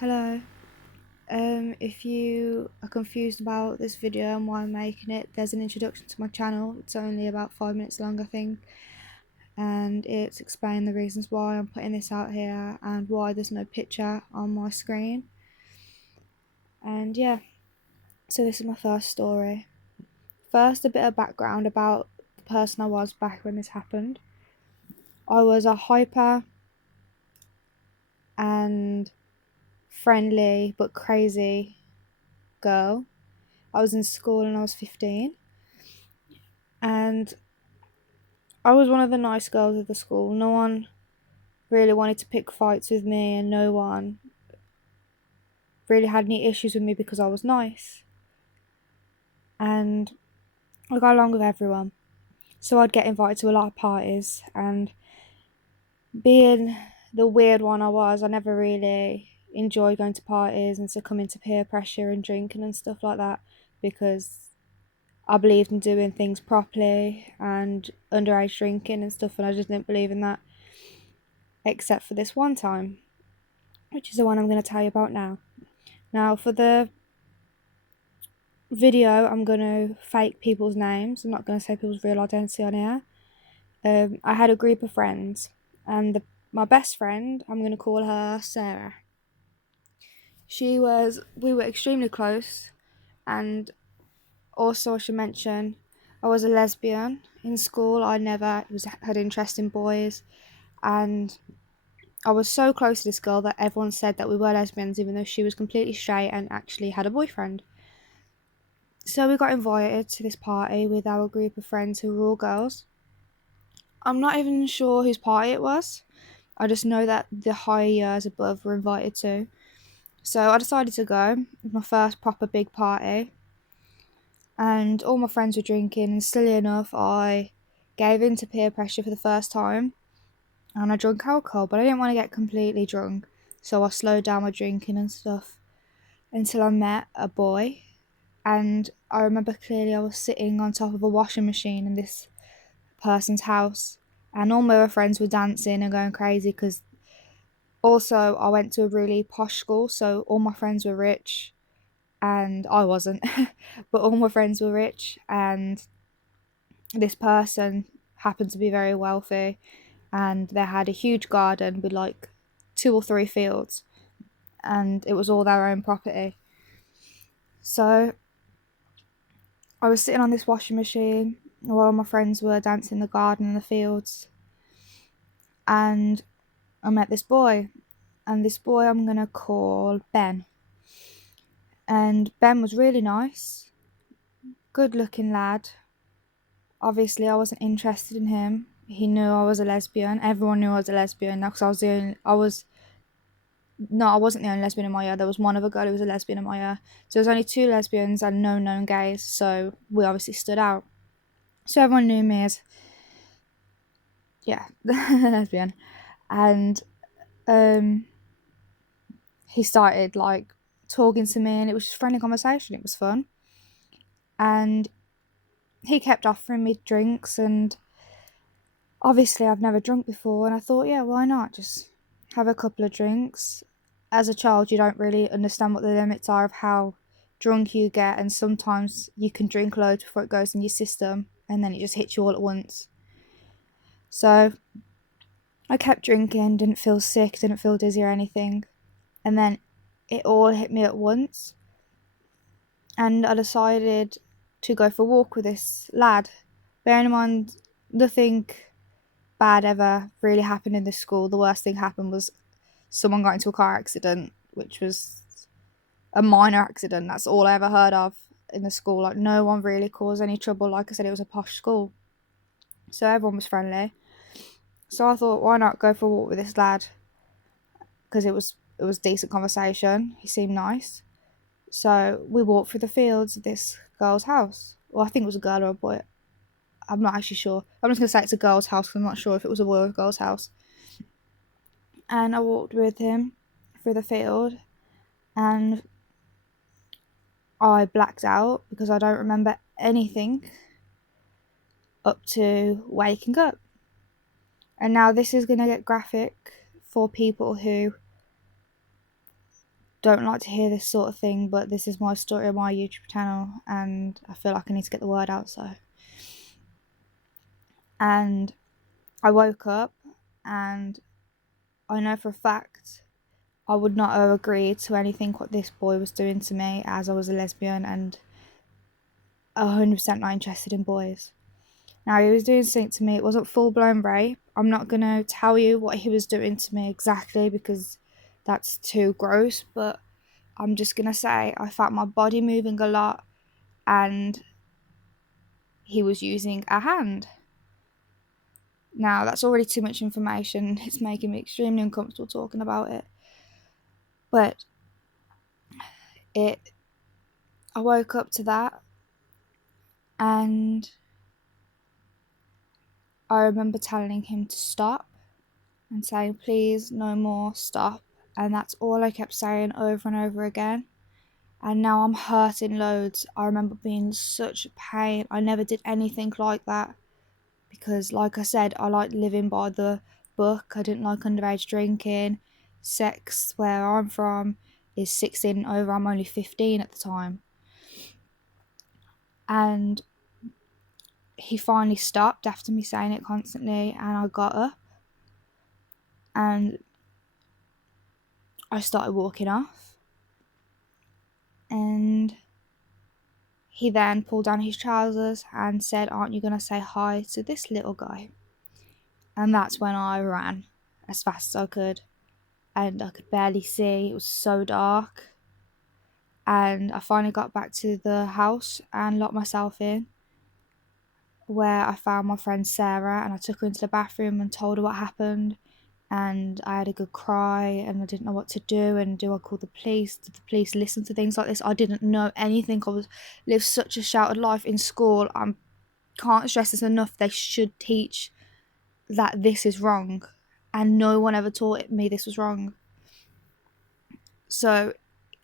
Hello. If you are confused about this video and why I'm making it, there's an introduction to my channel. It's only about 5 minutes long, I think, and it's explaining the reasons why I'm putting this out here and why there's no picture on my screen. And yeah, so this is my first story. First, a bit of background about the person I was back when this happened. I was a hyper and friendly but crazy girl. I was in school and I was 15, and I was one of the nice girls of the school. No one really wanted to pick fights with me, and no one really had any issues with me because I was nice. And I got along with everyone. So I'd get invited to a lot of parties, and being the weird one I was, I never really enjoyed going to parties and succumbing to peer pressure and drinking and stuff like that, because I believed in doing things properly and underage drinking and stuff, and I just didn't believe in that, except for this one time, which is the one I'm going to tell you about now. Now, for the video, I'm going to fake people's names. I'm not going to say people's real identity on here. I had a group of friends, and my best friend, I'm going to call her Sarah. We were extremely close, and also I should mention, I was a lesbian in school. I never had interest in boys, and I was so close to this girl that everyone said that we were lesbians, even though she was completely straight and actually had a boyfriend. So we got invited to this party with our group of friends who were all girls. I'm not even sure whose party it was. I just know that the higher years above were invited to. So I decided to go. It was my first proper big party. And all my friends were drinking, and silly enough, I gave in to peer pressure for the first time. And I drank alcohol, but I didn't want to get completely drunk. So I slowed down my drinking and stuff until I met a boy. And I remember clearly I was sitting on top of a washing machine in this person's house, and all my other friends were dancing and going crazy because also I went to a really posh school, so all my friends were rich and I wasn't. But all my friends were rich, and this person happened to be very wealthy, and they had a huge garden with like 2 or 3 fields, and it was all their own property. So I was sitting on this washing machine while my friends were dancing in the garden and the fields, and I met this boy, and this boy I'm gonna call Ben. And Ben was really nice, good looking lad. Obviously, I wasn't interested in him. He knew I was a lesbian. Everyone knew I was a lesbian now, because I wasn't the only lesbian in my year. There was one other girl who was a lesbian in my year. So there was only 2 lesbians and no known gays. So we obviously stood out. So everyone knew me as, yeah, lesbian. And he started like talking to me, and it was just friendly conversation. It was fun. And he kept offering me drinks, and obviously I've never drunk before, and I thought, yeah, why not just have a couple of drinks. As a child, you don't really understand what the limits are of how drunk you get, and sometimes you can drink loads before it goes in your system, and then it just hits you all at once. So I kept drinking, didn't feel sick, didn't feel dizzy or anything, and then it all hit me at once, and I decided to go for a walk with this lad. Bearing in mind, nothing bad ever really happened in this school. The worst thing happened was someone got into a car accident, which was a minor accident. That's all I ever heard of in the school. Like, no one really caused any trouble. Like I said, it was a posh school, so everyone was friendly. So I thought, why not go for a walk with this lad? Because it was decent conversation. He seemed nice. So we walked through the fields of this girl's house. Well, I think it was a girl or a boy. I'm not actually sure. I'm just going to say it's a girl's house because I'm not sure if it was a boy or a girl's house. And I walked with him through the field, and I blacked out because I don't remember anything up to waking up. And now this is going to get graphic for people who don't like to hear this sort of thing, but this is my story on my YouTube channel, and I feel like I need to get the word out. And I woke up, and I know for a fact I would not have agreed to anything what this boy was doing to me, as I was a lesbian and 100% not interested in boys. Now, he was doing something to me. It wasn't full-blown rape. I'm not going to tell you what he was doing to me exactly because that's too gross, but I'm just going to say I felt my body moving a lot, and he was using a hand. Now, that's already too much information. It's making me extremely uncomfortable talking about it. But I woke up to that, and I remember telling him to stop and saying, please, no more, stop. And that's all I kept saying over and over again. And now I'm hurting loads. I remember being in such pain. I never did anything like that because, like I said, I like living by the book. I didn't like underage drinking. Sex, where I'm from, is 16 and over. I'm only 15 at the time. And he finally stopped after me saying it constantly, and I got up and I started walking off. And he then pulled down his trousers and said, aren't you going to say hi to this little guy? And that's when I ran as fast as I could. And I could barely see. It was so dark. And I finally got back to the house and locked myself in, where I found my friend Sarah, and I took her into the bathroom and told her what happened. And I had a good cry, and I didn't know what to do. And do I call the police? Did the police listen to things like this? I didn't know anything. Lived such a sheltered life in school. I can't stress this enough. They should teach that this is wrong, and no one ever taught me this was wrong. So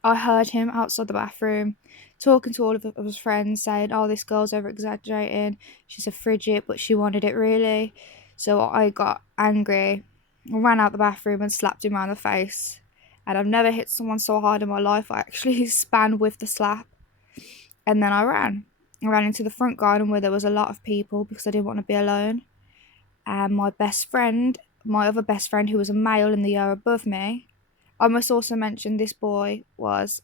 I heard him outside the bathroom talking to all of his friends, saying, oh, this girl's over exaggerating, she's a frigid, but she wanted it really. So I got angry, ran out the bathroom and slapped him around the face. And I've never hit someone so hard in my life. I actually span with the slap. And then I ran into the front garden where there was a lot of people because I didn't want to be alone. And my other best friend, who was a male in the year above me, I must also mention this boy was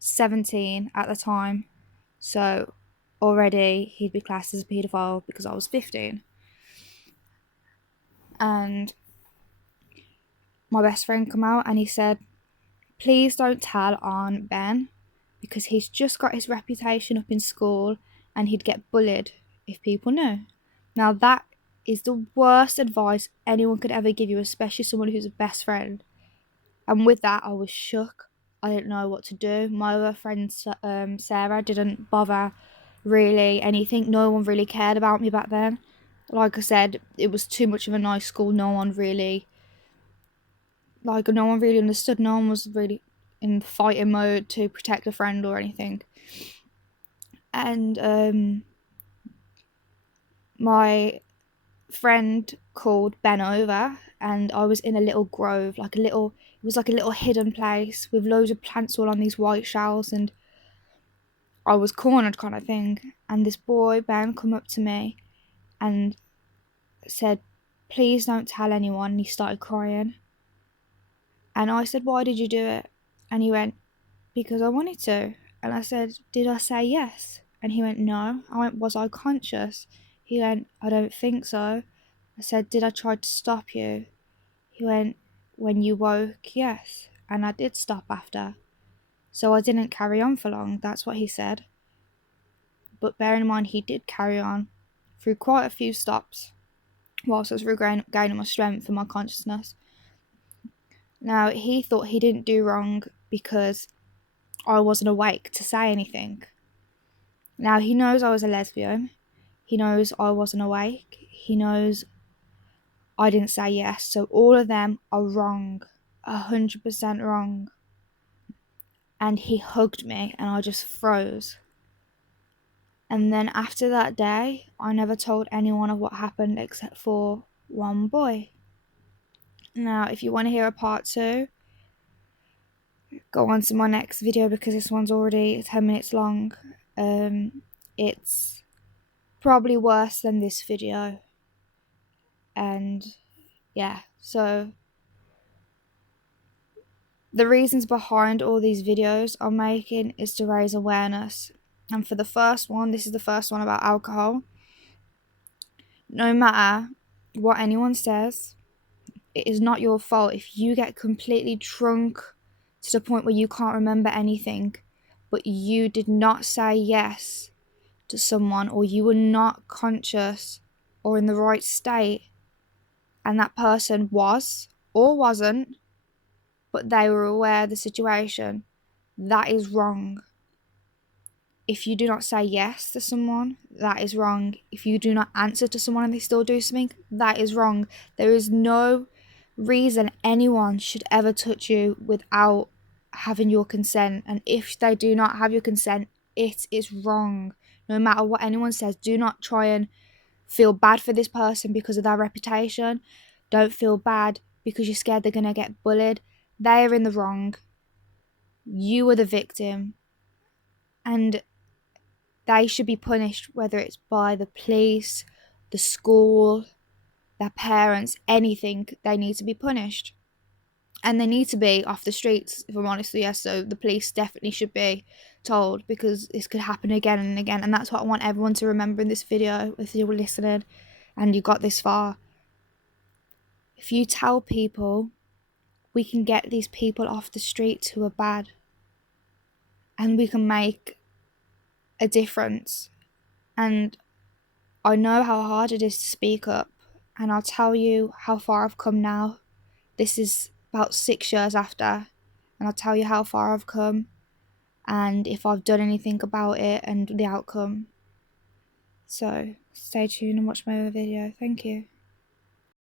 17 at the time, so already he'd be classed as a paedophile because I was 15. And my best friend come out and he said, please don't tell on Ben because he's just got his reputation up in school and he'd get bullied if people knew. Now that is the worst advice anyone could ever give you, especially someone who's a best friend. And with that, I was shook. I didn't know what to do. My other friend, Sarah, didn't bother really anything. No one really cared about me back then. Like I said, it was too much of a nice school. No one really understood. No one was really in fighting mode to protect a friend or anything. And my friend called Ben over, and I was in a little grove, it was like a little hidden place with loads of plants all on these white shells, and I was cornered kind of thing. And this boy, Ben, come up to me and said, please don't tell anyone. And he started crying. And I said, why did you do it? And he went, because I wanted to. And I said, did I say yes? And he went, no. I went, was I conscious? He went, I don't think so. I said, did I try to stop you? He went, when you woke, yes. And I did stop after. So I didn't carry on for long. That's what he said. But bear in mind, he did carry on through quite a few stops whilst I was regaining my strength and my consciousness. Now, he thought he didn't do wrong because I wasn't awake to say anything. Now, he knows I was a lesbian. He knows I wasn't awake. He knows I didn't say yes. So all of them are wrong. 100% wrong. And he hugged me and I just froze. And then after that day, I never told anyone of what happened except for one boy. Now, if you want to hear a part 2, go on to my next video because this one's already 10 minutes long. It's probably worse than this video. And yeah, so the reasons behind all these videos I'm making is to raise awareness. And for the first one, this is the first one about alcohol. No matter what anyone says, it is not your fault if you get completely drunk to the point where you can't remember anything, but you did not say yes to someone, or you were not conscious or in the right state, and that person was or wasn't, but they were aware of the situation. That is wrong. If you do not say yes to someone, that is wrong. If you do not answer to someone and they still do something, that is wrong. There is no reason anyone should ever touch you without having your consent. And if they do not have your consent, it is wrong. No matter what anyone says, do not try and feel bad for this person because of their reputation. Don't feel bad because you're scared they're going to get bullied. They are in the wrong. You are the victim. And they should be punished, whether it's by the police, the school, their parents, anything. They need to be punished. And they need to be off the streets, if I'm honest with you. So the police definitely should be told, because this could happen again and again. And that's what I want everyone to remember in this video, if you were listening and you got this far. If you tell people, we can get these people off the streets who are bad. And we can make a difference. And I know how hard it is to speak up, and I'll tell you how far I've come now. This is about 6 years after, and I'll tell you how far I've come and if I've done anything about it and the outcome. So stay tuned and watch my other video. Thank you.